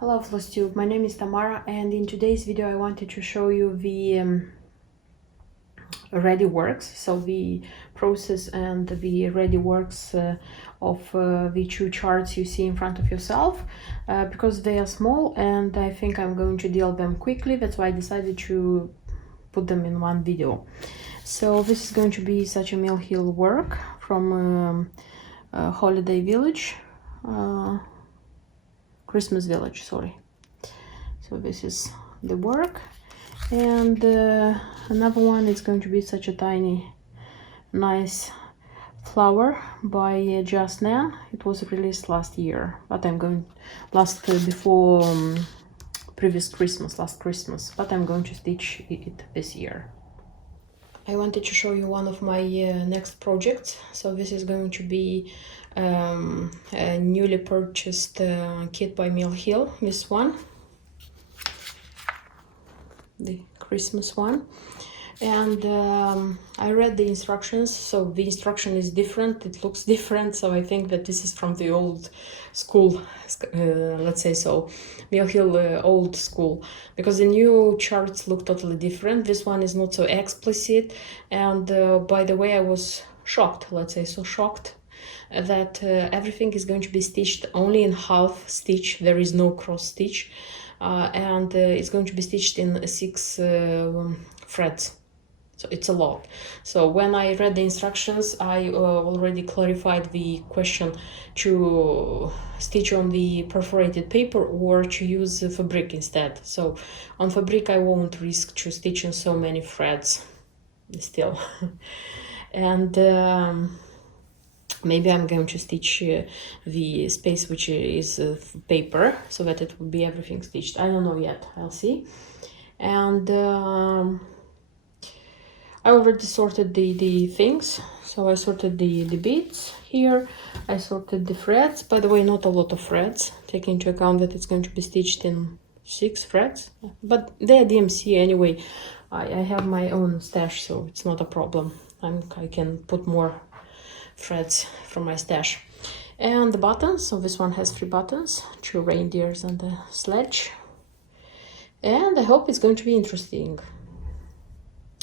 Hello Flosstube, my name is Tamara, and in today's video I wanted to show you the ready works, so the process and the ready works of the two charts you see in front of yourself, because they are small and I think I'm going to deal them quickly. That's why I decided to put them in one video. So this is going to be such a Mill Hill work from Holiday Village, Christmas Village, sorry. So this is the work, and another one is going to be such a tiny nice flower by Just Nan. It was released last year, but I'm going before previous Christmas, last Christmas, but I'm going to stitch it this year. I wanted to show you one of my next projects. So this is going to be a newly purchased kit by Mill Hill, this one, the Christmas one. And I read the instructions, so the instruction is different, it looks different, so I think that this is from the old school, let's say so, Mill Hill old school, because the new charts look totally different. This one is not so explicit, and by the way, I was shocked, let's say so, shocked that everything is going to be stitched only in half stitch. There is no cross stitch, and it's going to be stitched in 6 threads. So it's a lot. So when I read the instructions, I already clarified the question to stitch on the perforated paper or to use fabric instead. So on fabric I won't risk to stitch in so many threads still. And maybe I'm going to stitch the space which is paper, so that it will be everything stitched. I don't know yet, I'll see. And I already sorted the things, so I sorted the beads here, I sorted the threads. By the way, not a lot of threads, taking into account that it's going to be stitched in 6 threads, but they're DMC anyway. I have my own stash, so it's not a problem. I can put more threads from my stash. And the buttons, so this one has 3 buttons, 2 reindeers and a sledge. And I hope it's going to be interesting.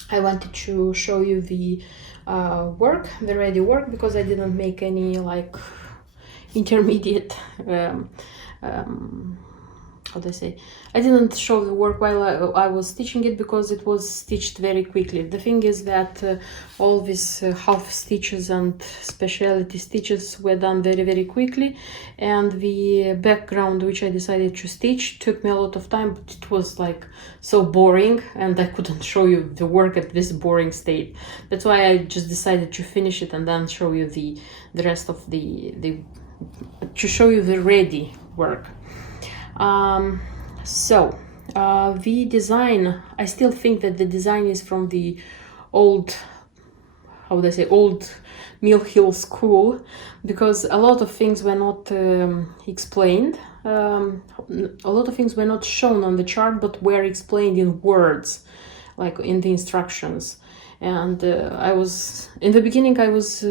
I wanted to show you the work, the ready work, because I didn't make any like intermediate how do I say, I didn't show the work while I was stitching it, because it was stitched very quickly. The thing is that all these half stitches and specialty stitches were done very quickly, and the background which I decided to stitch took me a lot of time, but it was like so boring and I couldn't show you the work at this boring state. That's why I just decided to finish it and then show you the rest of to show you the ready work. The design, I still think that the design is from the old, how would I say, old Mill Hill school, because a lot of things were not explained. A lot of things were not shown on the chart, but were explained in words, like in the instructions. And in the beginning I was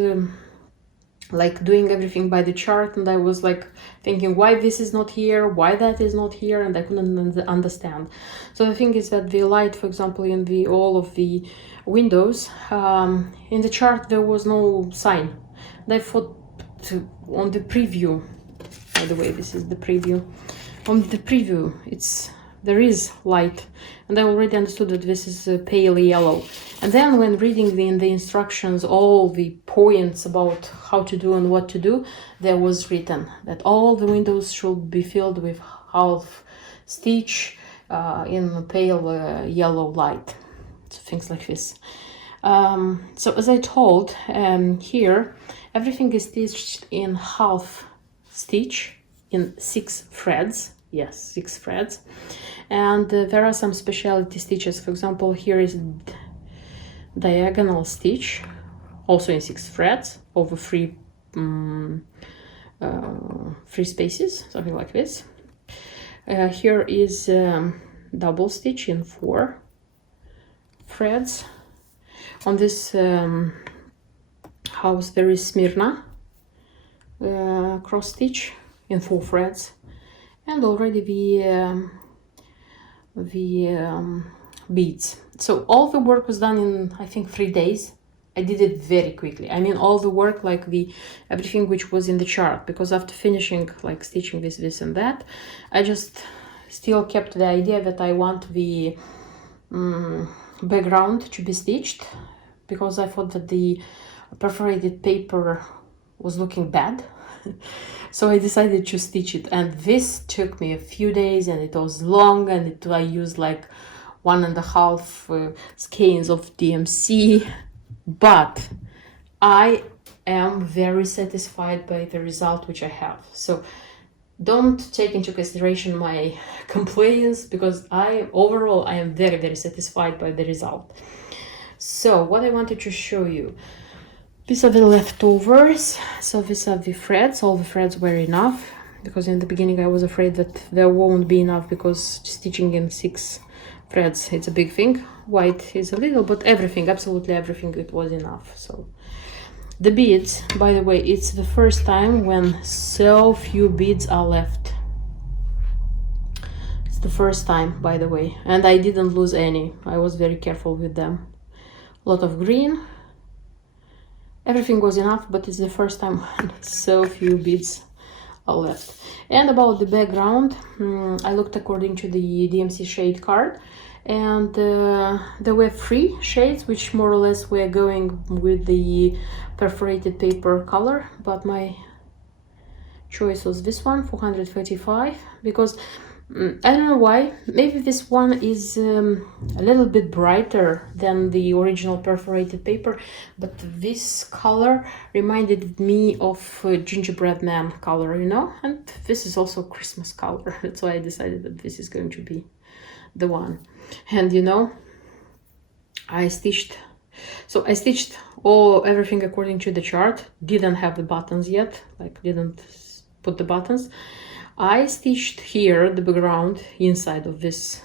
like doing everything by the chart, and I was like thinking why this is not here, why that is not here, and I couldn't understand. So the thing is that the light, for example, in all of the windows, in the chart there was no sign. And I thought on the preview, by the way, this is the preview, on the preview there is light, and I already understood that this is pale yellow. And then when reading in the instructions all the points about how to do and what to do, there was written that all the windows should be filled with half stitch in pale yellow light. So things like this. So as I told, here everything is stitched in half stitch in 6 threads. Yes, 6 threads. And there are some specialty stitches. For example, here is diagonal stitch, also in 6 threads over 3 spaces, something like this. Here is double stitch in 4 threads. On this house there is Smyrna cross stitch in 4 threads. and already the beads. So all the work was done in, I think, 3 days. I did it very quickly. I mean, all the work, like the everything which was in the chart, because after finishing like stitching this and that, I just still kept the idea that I want the background to be stitched, because I thought that the perforated paper was looking bad. So I decided to stitch it, and this took me a few days, and it was long, and I used like 1.5 skeins of DMC, but I am very satisfied by the result which I have. So don't take into consideration my complaints, because overall I am very, very satisfied by the result. So what I wanted to show you, these are the leftovers. So these are the threads. All the threads were enough, because in the beginning I was afraid that there won't be enough, because stitching in 6 threads, it's a big thing. White is a little, but everything, absolutely everything, it was enough. So the beads, by the way, it's the first time when so few beads are left. It's the first time, by the way, and I didn't lose any. I was very careful with them. A lot of green. Everything was enough, but it's the first time when so few beads are left. And about the background, I looked according to the DMC shade card, and there were 3 shades which more or less were going with the perforated paper color, but my choice was this one, 435, because I don't know why. Maybe this one is a little bit brighter than the original perforated paper, but this color reminded me of gingerbread man color, you know, and this is also Christmas color. That's why I decided that this is going to be the one. And you know, I stitched everything according to the chart. Didn't have the buttons yet, like didn't put the buttons. I stitched here the background inside of this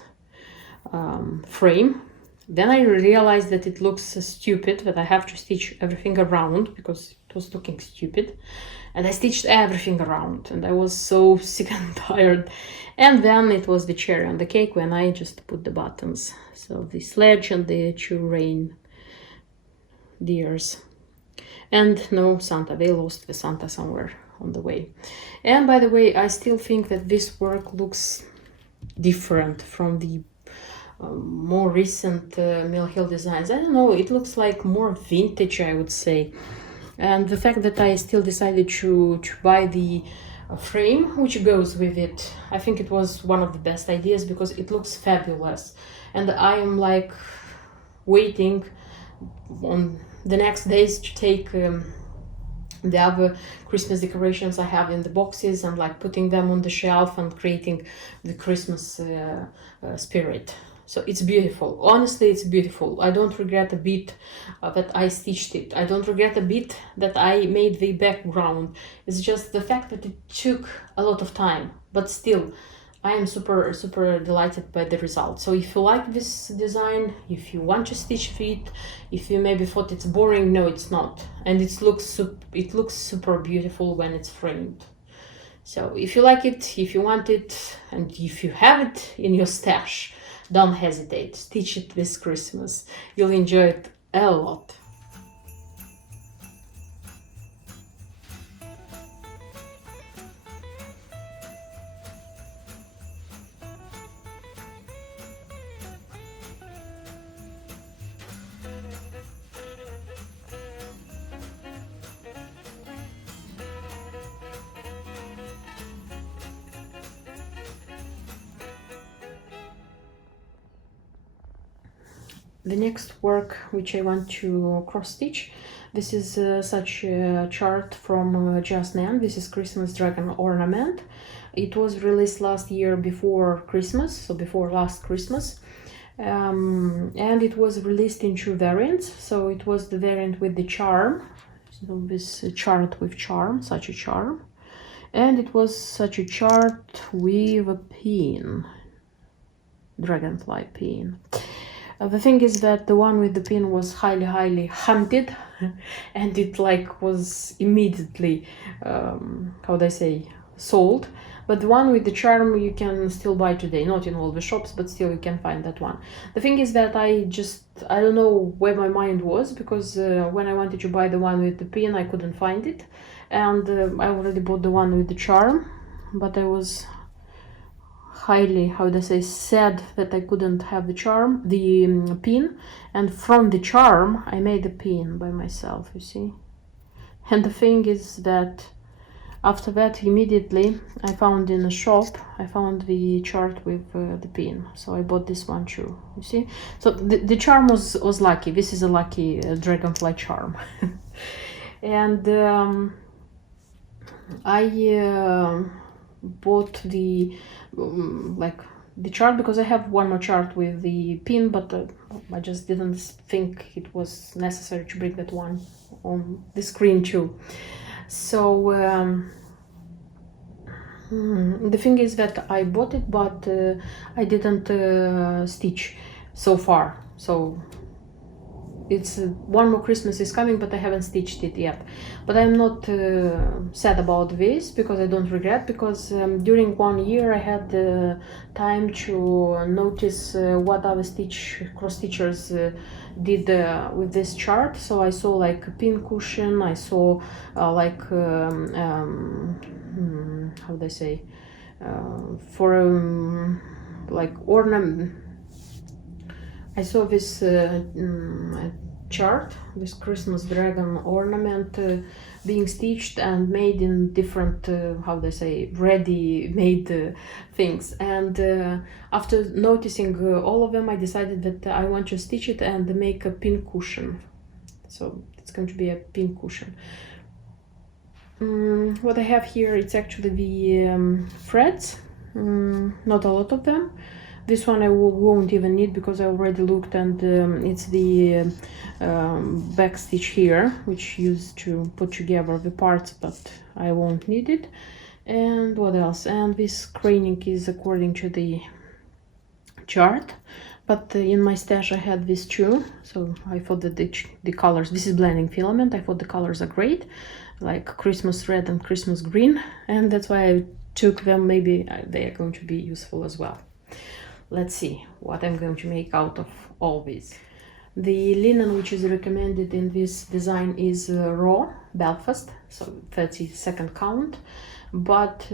frame. Then I realized that it looks stupid, that I have to stitch everything around, because it was looking stupid. And I stitched everything around, and I was so sick and tired. And then it was the cherry on the cake when I just put the buttons. So the sledge and the 2 rain deers. And no Santa, they lost the Santa somewhere on the way. And by the way, I still think that this work looks different from the more recent Mill Hill designs. I don't know, it looks like more vintage, I would say. And the fact that I still decided to buy the frame which goes with it, I think it was one of the best ideas, because it looks fabulous. And I am like waiting on the next days to take the other Christmas decorations I have in the boxes, and like putting them on the shelf and creating the Christmas spirit. So it's beautiful. Honestly, it's beautiful. I don't regret a bit that I stitched it. I don't regret a bit that I made the background. It's just the fact that it took a lot of time, but still I am super, super delighted by the result. So if you like this design, if you want to stitch it, if you maybe thought it's boring, no, it's not. And it looks super beautiful when it's framed. So if you like it, if you want it, and if you have it in your stash, don't hesitate. Stitch it this Christmas. You'll enjoy it a lot. The next work which I want to cross stitch, this is such a chart from Just Nan. This is Christmas Dragon Ornament. It was released last year before Christmas, so before last Christmas. And it was released in 2 variants. So it was the variant with the charm, so this chart with charm, such a charm. And it was such a chart with a pin, dragonfly pin. The thing is that the one with the pin was highly hunted, and it like was immediately, how would I say, sold. but the one with the charm you can still buy today, not in all the shops, but still you can find that one. The thing is that I don't know where my mind was, because when I wanted to buy the one with the pin I couldn't find it, and I already bought the one with the charm, but I was highly, how do I say, sad that I couldn't have the charm, the pin, and from the charm I made the pin by myself, you see. And the thing is that after that, immediately I found in a shop, I found the chart with the pin, so I bought this one too, you see. So the charm was lucky. This is a lucky dragonfly charm. And I bought the like the chart because I have one more chart with the pin, but I just didn't think it was necessary to bring that one on the screen too. So the thing is that I bought it, but I didn't stitch so far. So it's one more Christmas is coming, but I haven't stitched it yet. But I'm not sad about this, because I don't regret, because during 1 year I had the time to notice what other cross stitchers did with this chart. So I saw like a pin cushion, I saw like how do I say, for like ornament. I saw this chart, this Christmas dragon ornament being stitched and made in different, how do I say, ready-made things. And after noticing all of them, I decided that I want to stitch it and make a pin cushion. So it's going to be a pin cushion. What I have here, it's actually the threads, not a lot of them. This one I won't even need, because I already looked, and it's the back stitch here, which used to put together the parts, but I won't need it. And what else? And this craning is according to the chart, but in my stash I had this too, so I thought that the colors, this is blending filament, I thought the colors are great, like Christmas red and Christmas green, and that's why I took them. Maybe they are going to be useful as well. Let's see what I'm going to make out of all this. The linen which is recommended in this design is raw Belfast, so 32nd count, but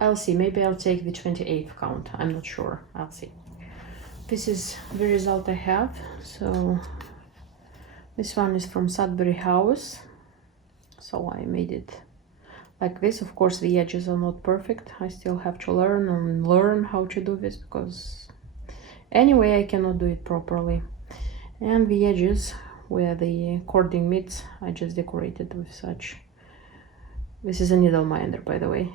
I'll see, maybe I'll take the 28th count, I'm not sure, I'll see. This is the result I have. So this one is from Sudbury House, so I made it like this. Of course the edges are not perfect, I still have to learn how to do this, because anyway I cannot do it properly. And the edges where the cording meets, I just decorated with such, this is a needle minder by the way,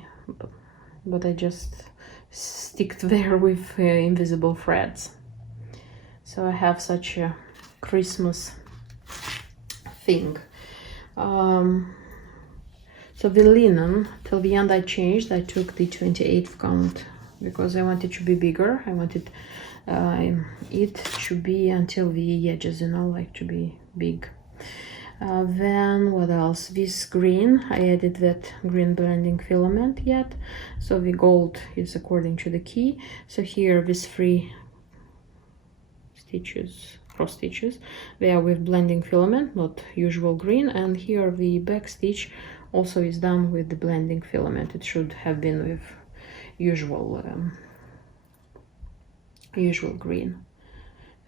but I just sticked there with invisible threads. So I have such a Christmas thing. So the linen, till the end I changed, I took the 28th count, because I wanted to be bigger. I wanted it to be until the edges, you know, like to be big. Then what else? This green, I added that green blending filament yet. So the gold is according to the key. So here these 3 stitches, cross stitches, they are with blending filament, not usual green. And here the back stitch also is done with the blending filament. It should have been with usual usual green.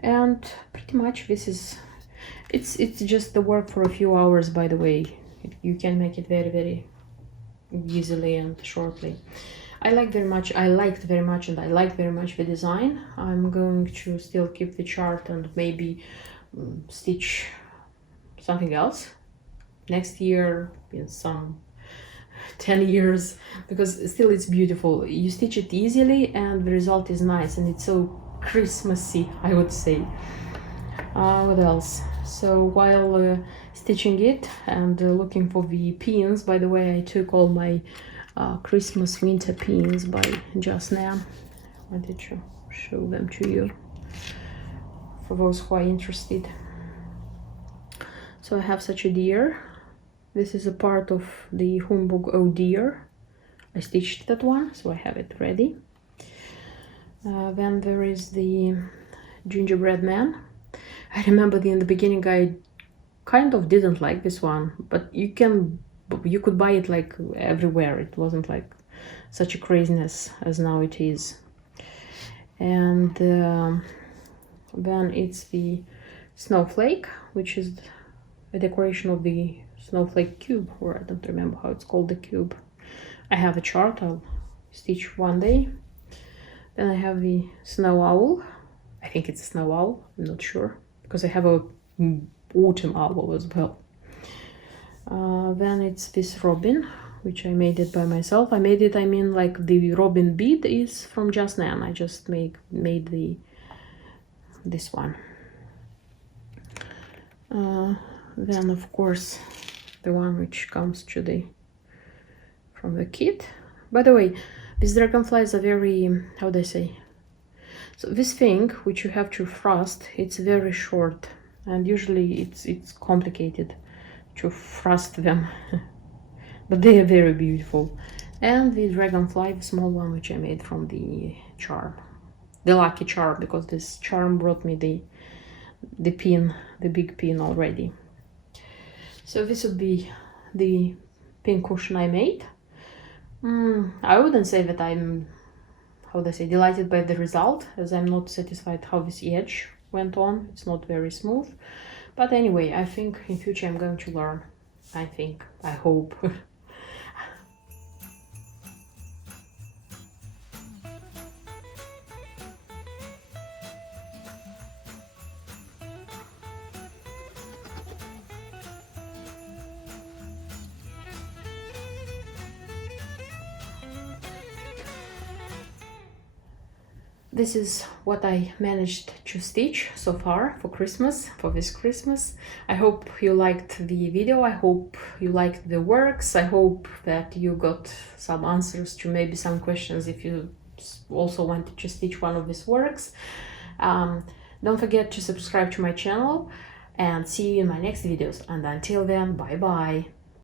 And pretty much this is, it's just the work for a few hours, by the way. You can make it very easily and shortly. I liked very much and I like very much the design. I'm going to still keep the chart and maybe stitch something else next year, in some 10 years, because still it's beautiful. You stitch it easily and the result is nice, and it's so Christmassy, I would say. What else? So while stitching it and looking for the pins, by the way, I took all my Christmas winter pins by Just Now. I wanted to show them to you for those who are interested. So I have such a deer. This is a part of the Humbug Oh Deer. I stitched that one, so I have it ready. Then there is the gingerbread man. I remember in the beginning I kind of didn't like this one, but you could buy it like everywhere. It wasn't like such a craziness as now it is. And then it's the snowflake, which is a decoration of the snowflake cube, or I don't remember how it's called, the cube. I have a chart, I'll stitch one day. Then I have the snow owl. I think it's a snow owl, I'm not sure, because I have a autumn owl as well. Then it's this robin, which I made it by myself. I made it, I mean, like the robin bead is from Just Nan. I just made this one. Then of course the one which comes from the kit. By the way, these dragonflies are very, how do I say? So this thing which you have to frost, it's very short, and usually it's complicated to frost them, but they are very beautiful. And the dragonfly, the small one, which I made from the charm, the lucky charm, because this charm brought me the pin, the big pin already. So this would be the pin cushion I made. I wouldn't say that I'm, how do I say, delighted by the result, as I'm not satisfied how this edge went on. It's not very smooth, but anyway, I think in future I'm going to learn. I hope. This is what I managed to stitch so far for Christmas, for this Christmas. I hope you liked the video. I hope you liked the works. I hope that you got some answers to maybe some questions if you also wanted to stitch one of these works. Don't forget to subscribe to my channel, and see you in my next videos. And until then, bye bye.